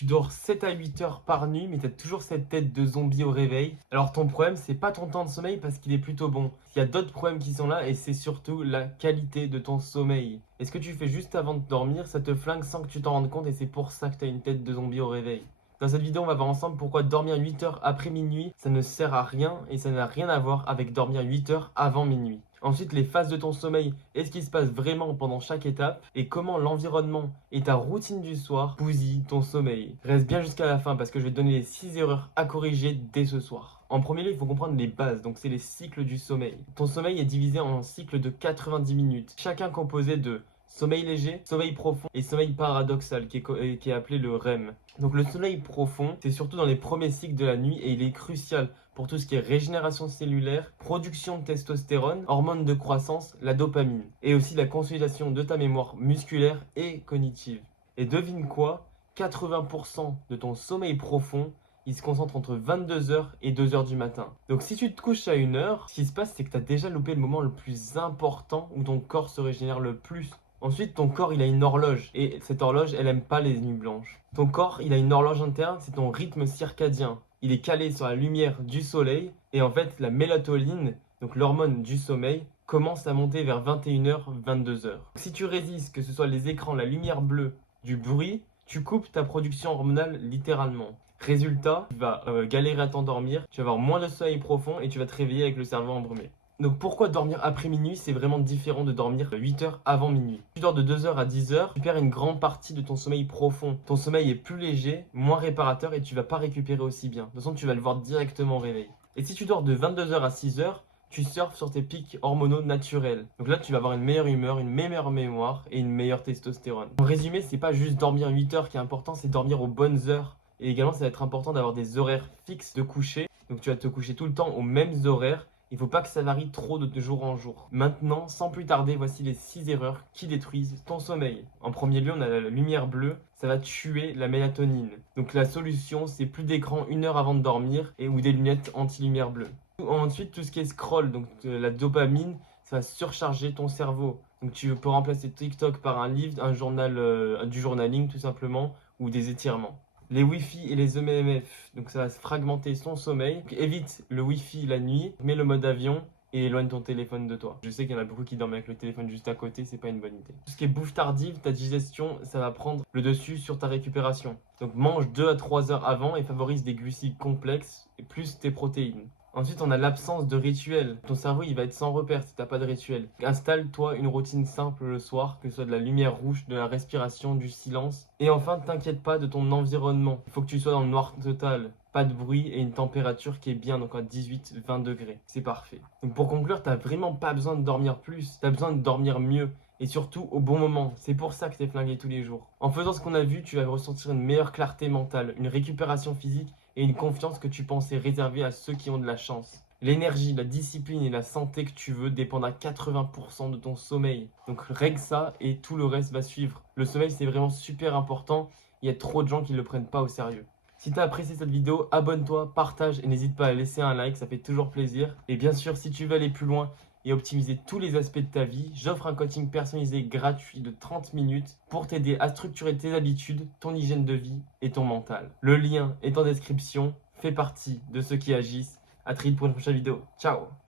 Tu dors 7 à 8 heures par nuit, mais tu as toujours cette tête de zombie au réveil. Alors ton problème, c'est pas ton temps de sommeil parce qu'il est plutôt bon. Il y a d'autres problèmes qui sont là et c'est surtout la qualité de ton sommeil. Et ce que tu fais juste avant de dormir, ça te flingue sans que tu t'en rendes compte et c'est pour ça que tu as une tête de zombie au réveil. Dans cette vidéo, on va voir ensemble pourquoi dormir 8 heures après minuit, ça ne sert à rien et ça n'a rien à voir avec dormir 8 heures avant minuit. Ensuite, les phases de ton sommeil et ce qui se passe vraiment pendant chaque étape et comment l'environnement et ta routine du soir bousillent ton sommeil. Reste bien jusqu'à la fin parce que je vais te donner les 6 erreurs à corriger dès ce soir. En premier lieu, il faut comprendre les bases, donc c'est les cycles du sommeil. Ton sommeil est divisé en cycles de 90 minutes, chacun composé de sommeil léger, sommeil profond et sommeil paradoxal qui est appelé le REM. Donc le sommeil profond, c'est surtout dans les premiers cycles de la nuit et il est crucial pour tout ce qui est régénération cellulaire, production de testostérone, hormones de croissance, la dopamine et aussi la consolidation de ta mémoire musculaire et cognitive. Et devine quoi? 80% de ton sommeil profond, il se concentre entre 22h et 2h du matin. Donc si tu te couches à 1h, ce qui se passe c'est que tu as déjà loupé le moment le plus important où ton corps se régénère le plus. Ensuite, ton corps, il a une horloge. Et cette horloge, elle aime pas les nuits blanches. Ton corps, il a une horloge interne, c'est ton rythme circadien. Il est calé sur la lumière du soleil. Et en fait, la mélatonine, donc l'hormone du sommeil, commence à monter vers 21h, 22h. Si tu résistes, que ce soit les écrans, la lumière bleue, du bruit, tu coupes ta production hormonale littéralement. Résultat, tu vas galérer à t'endormir, tu vas avoir moins de sommeil profond et tu vas te réveiller avec le cerveau embrumé. Donc pourquoi dormir après minuit, c'est vraiment différent de dormir 8 heures avant minuit. Tu dors de 2h à 10h, tu perds une grande partie de ton sommeil profond. Ton sommeil est plus léger, moins réparateur et tu vas pas récupérer aussi bien. De toute façon, tu vas le voir directement au réveil. Et si tu dors de 22h à 6h, tu surfes sur tes pics hormonaux naturels. Donc là, tu vas avoir une meilleure humeur, une meilleure mémoire et une meilleure testostérone. En résumé, c'est pas juste dormir 8 heures qui est important, c'est dormir aux bonnes heures. Et également, ça va être important d'avoir des horaires fixes de coucher. Donc tu vas te coucher tout le temps aux mêmes horaires. Il ne faut pas que ça varie trop de jour en jour. Maintenant, sans plus tarder, voici les 6 erreurs qui détruisent ton sommeil. En premier lieu, on a la lumière bleue. Ça va tuer la mélatonine. Donc la solution, c'est plus d'écran 1 heure avant de dormir ou des lunettes anti-lumière bleue. Ensuite, tout ce qui est scroll, donc la dopamine, ça va surcharger ton cerveau. Donc tu peux remplacer TikTok par un livre, un journal, du journaling tout simplement, ou des étirements. Les Wi-Fi et les EMF, donc ça va fragmenter son sommeil. Donc évite le Wi-Fi la nuit, mets le mode avion et éloigne ton téléphone de toi. Je sais qu'il y en a beaucoup qui dorment avec le téléphone juste à côté, c'est pas une bonne idée. Tout ce qui est bouffe tardive, ta digestion, ça va prendre le dessus sur ta récupération. Donc mange 2 à 3 heures avant et favorise des glucides complexes et plus tes protéines. Ensuite, on a l'absence de rituel. Ton cerveau, il va être sans repère si tu n'as pas de rituel. Installe-toi une routine simple le soir, que ce soit de la lumière rouge, de la respiration, du silence. Et enfin, t'inquiète pas de ton environnement. Il faut que tu sois dans le noir total. Pas de bruit et une température qui est bien, donc à 18-20 degrés. C'est parfait. Donc pour conclure, t'as vraiment pas besoin de dormir plus. T'as besoin de dormir mieux. Et surtout au bon moment. C'est pour ça que t'es flingué tous les jours. En faisant ce qu'on a vu, tu vas ressentir une meilleure clarté mentale, une récupération physique et une confiance que tu pensais réservée à ceux qui ont de la chance. L'énergie, la discipline et la santé que tu veux dépendent à 80% de ton sommeil. Donc règle ça et tout le reste va suivre. Le sommeil, c'est vraiment super important. Il y a trop de gens qui ne le prennent pas au sérieux. Si tu as apprécié cette vidéo, abonne-toi, partage et n'hésite pas à laisser un like, ça fait toujours plaisir. Et bien sûr, si tu veux aller plus loin et optimiser tous les aspects de ta vie, j'offre un coaching personnalisé gratuit de 30 minutes pour t'aider à structurer tes habitudes, ton hygiène de vie et ton mental. Le lien est en description, fais partie de ceux qui agissent. À très vite pour une prochaine vidéo. Ciao!